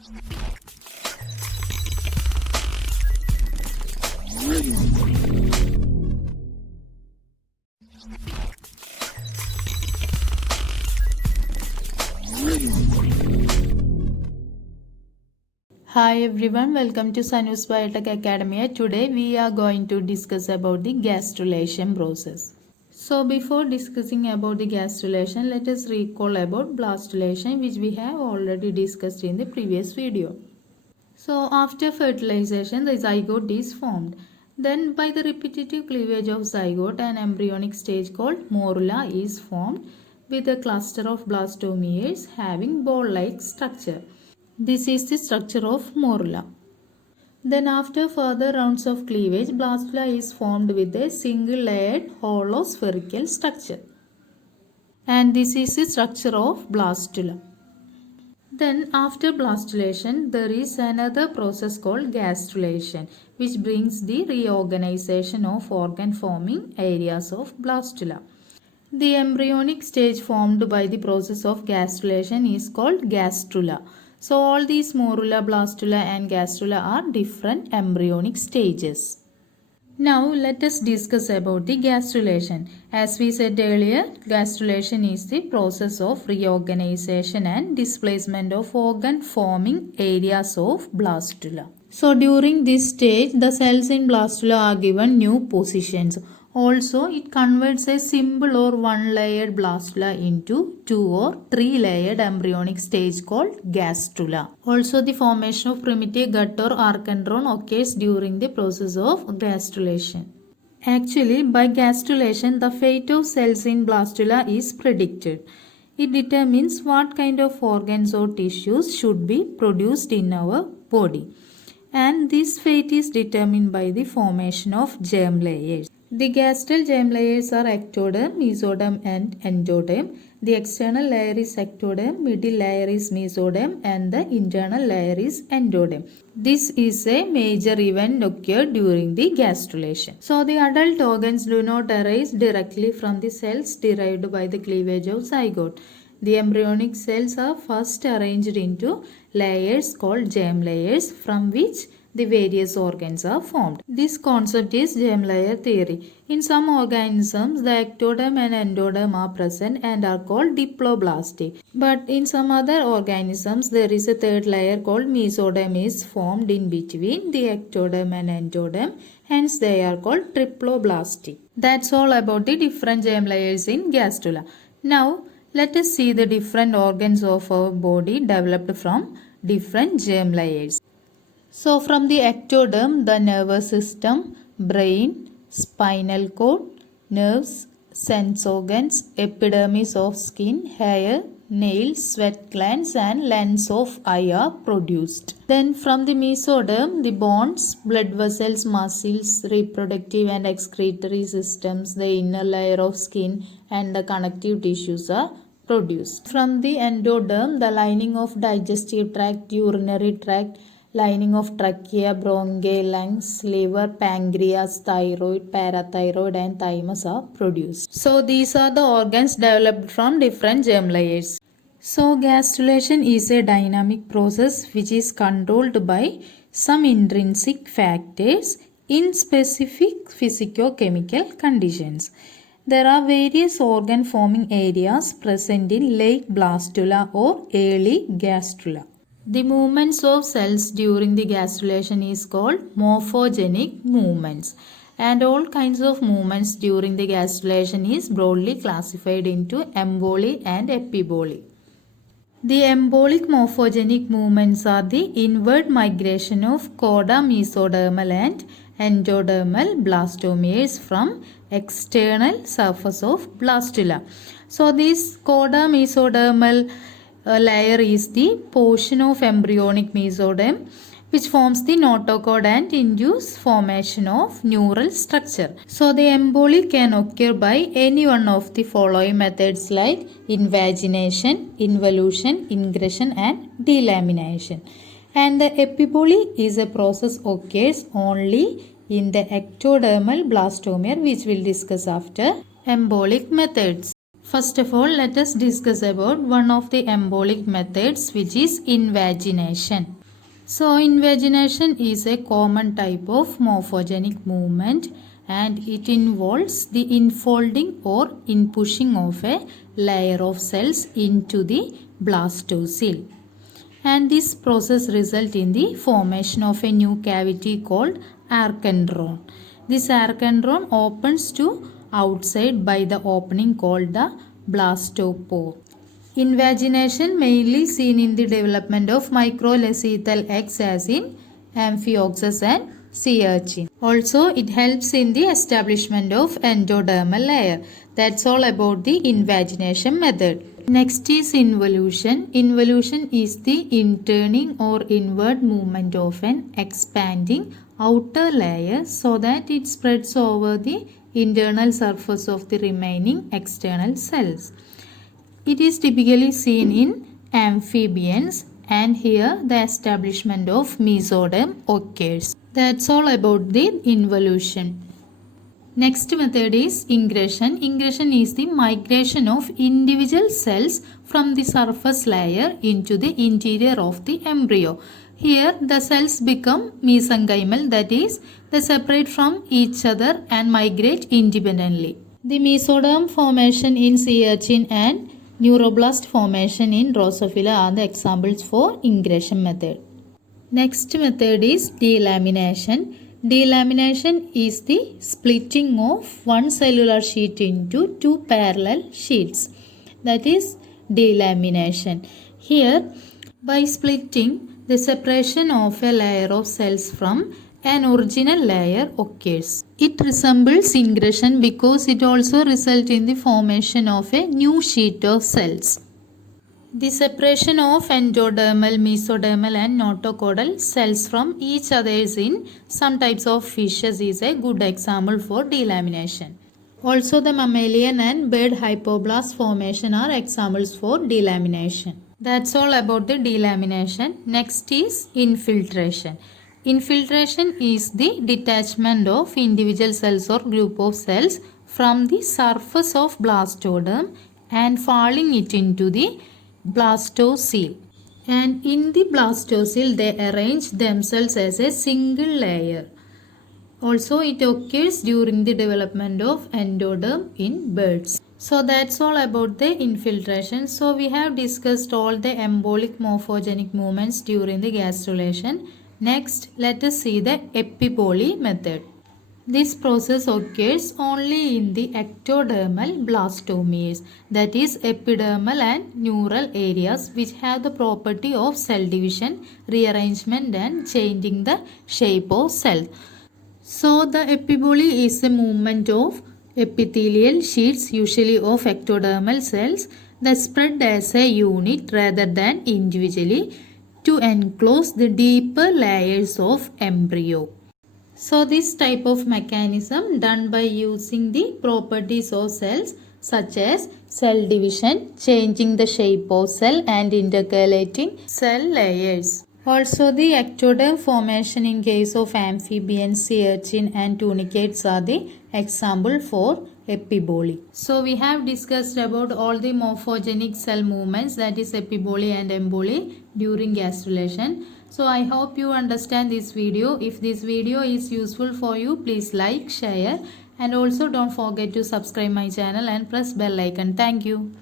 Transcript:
Hi everyone, welcome to Sanus Biotech Academy. Today we are going to discuss about the gastrulation process. So before discussing about the gastrulation, let us recall about blastulation, which we have already discussed in the previous video. So after fertilization, the zygote is formed. Then by the repetitive cleavage of zygote, an embryonic stage called morula is formed with a cluster of blastomeres having ball-like structure. This is the structure of morula. Then after further rounds of cleavage, blastula is formed with a single layered hollow spherical structure. And this is the structure of blastula. Then after blastulation, there is another process called gastrulation, which brings the reorganization of organ forming areas of blastula. The embryonic stage formed by the process of gastrulation is called gastrula. So all these morula, blastula and gastrula are different embryonic stages. Now let us discuss about the gastrulation. As we said earlier, gastrulation is the process of reorganization and displacement of organ forming areas of blastula. So during this stage, the cells in blastula are given new positions. Also, it converts a simple or one-layered blastula into 2 or 3-layered embryonic stage called gastrula. Also, the formation of primitive gut or archendron occurs during the process of gastrulation. Actually, by gastrulation, the fate of cells in blastula is predicted. It determines what kind of organs or tissues should be produced in our body. And this fate is determined by the formation of germ layers. The gastral germ layers are ectoderm, mesoderm and endoderm. The external layer is ectoderm, middle layer is mesoderm and the internal layer is endoderm. This is a major event occurred during the gastrulation. So the adult organs do not arise directly from the cells derived by the cleavage of zygote. The embryonic cells are first arranged into layers called germ layers from which the various organs are formed. This concept is germ layer theory. In some organisms, the ectoderm and endoderm are present and are called diploblastic. But in some other organisms, there is a third layer called mesoderm is formed in between the ectoderm and endoderm. Hence, they are called triploblastic. That's all about the different germ layers in gastrula. Now, let us see the different organs of our body developed from different germ layers. So from the ectoderm, the nervous system, brain, spinal cord, nerves, sense organs, epidermis of skin, hair, nails, sweat glands and lens of eye are produced. Then from the mesoderm, the bones, blood vessels, muscles, reproductive and excretory systems, the inner layer of skin and the connective tissues are produced. From the endoderm, the lining of digestive tract, urinary tract, lining of trachea, bronchi, lungs, liver, pancreas, thyroid, parathyroid and thymus are produced. So these are the organs developed from different germ layers. So gastrulation is a dynamic process which is controlled by some intrinsic factors in specific physicochemical conditions. There are various organ forming areas present in late blastula or early gastrula. The movements of cells during the gastrulation is called morphogenic movements, and all kinds of movements during the gastrulation is broadly classified into emboli and epiboli. The embolic morphogenic movements are the inward migration of coda mesodermal and endodermal blastomeres from external surface of blastula. So this coda mesodermal layer is the portion of embryonic mesoderm which forms the notochord and induce formation of neural structure. So the emboli can occur by any one of the following methods like invagination, involution, ingression and delamination. And the epiboli is a process occurs only in the ectodermal blastomere, which we'll discuss after embolic methods. First of all, let us discuss about one of the embolic methods, which is invagination. So, invagination is a common type of morphogenic movement and it involves the infolding or inpushing of a layer of cells into the blastocele. And this process results in the formation of a new cavity called archendron. This archendron opens to outside by the opening called the blastopore. Invagination mainly seen in the development of microlethal eggs as in Amphioxus and sea urchin. Also, it helps in the establishment of endodermal layer. That's all about the invagination method. Next is involution. Involution is the interning or inward movement of an expanding outer layer so that it spreads over the internal surface of the remaining external cells. It is typically seen in amphibians and here the establishment of mesoderm occurs. That's all about the involution. Next method is ingression. Ingression is the migration of individual cells from the surface layer into the interior of the embryo. Here the cells become mesenchymal, that is, they separate from each other and migrate independently. The mesoderm formation in sea urchin and neuroblast formation in Drosophila are the examples for ingression method. Next method is delamination. Delamination is the splitting of one cellular sheet into two parallel sheets. That is delamination. Here, by splitting, the separation of a layer of cells from an original layer occurs. It resembles ingression because it also results in the formation of a new sheet of cells. The separation of endodermal, mesodermal and notochordal cells from each other in some types of fishes is a good example for delamination. Also, the mammalian and bird hypoblast formation are examples for delamination. That's all about the delamination. Next is infiltration. Infiltration is the detachment of individual cells or group of cells from the surface of blastoderm and falling it into the blastocele. And in the blastocele they arrange themselves as a single layer. Also, it occurs during the development of endoderm in birds. So that's all about the infiltration. So we have discussed all the embolic morphogenic movements during the gastrulation. Next, let us see the epiboly method. This process occurs only in the ectodermal blastomeres, that is epidermal and neural areas which have the property of cell division, rearrangement and changing the shape of cell. So the epiboly is a movement of epithelial sheets, usually of ectodermal cells, that spread as a unit rather than individually to enclose the deeper layers of embryo. So this type of mechanism done by using the properties of cells such as cell division, changing the shape of cell and intercalating cell layers. Also, the ectoderm formation in case of amphibians, sea urchin and tunicates are the example for epiboly. So we have discussed about all the morphogenic cell movements, that is epiboly and emboly during gastrulation. So I hope you understand this video. If this video is useful for you, please like, share and also don't forget to subscribe my channel and press bell icon. Thank you.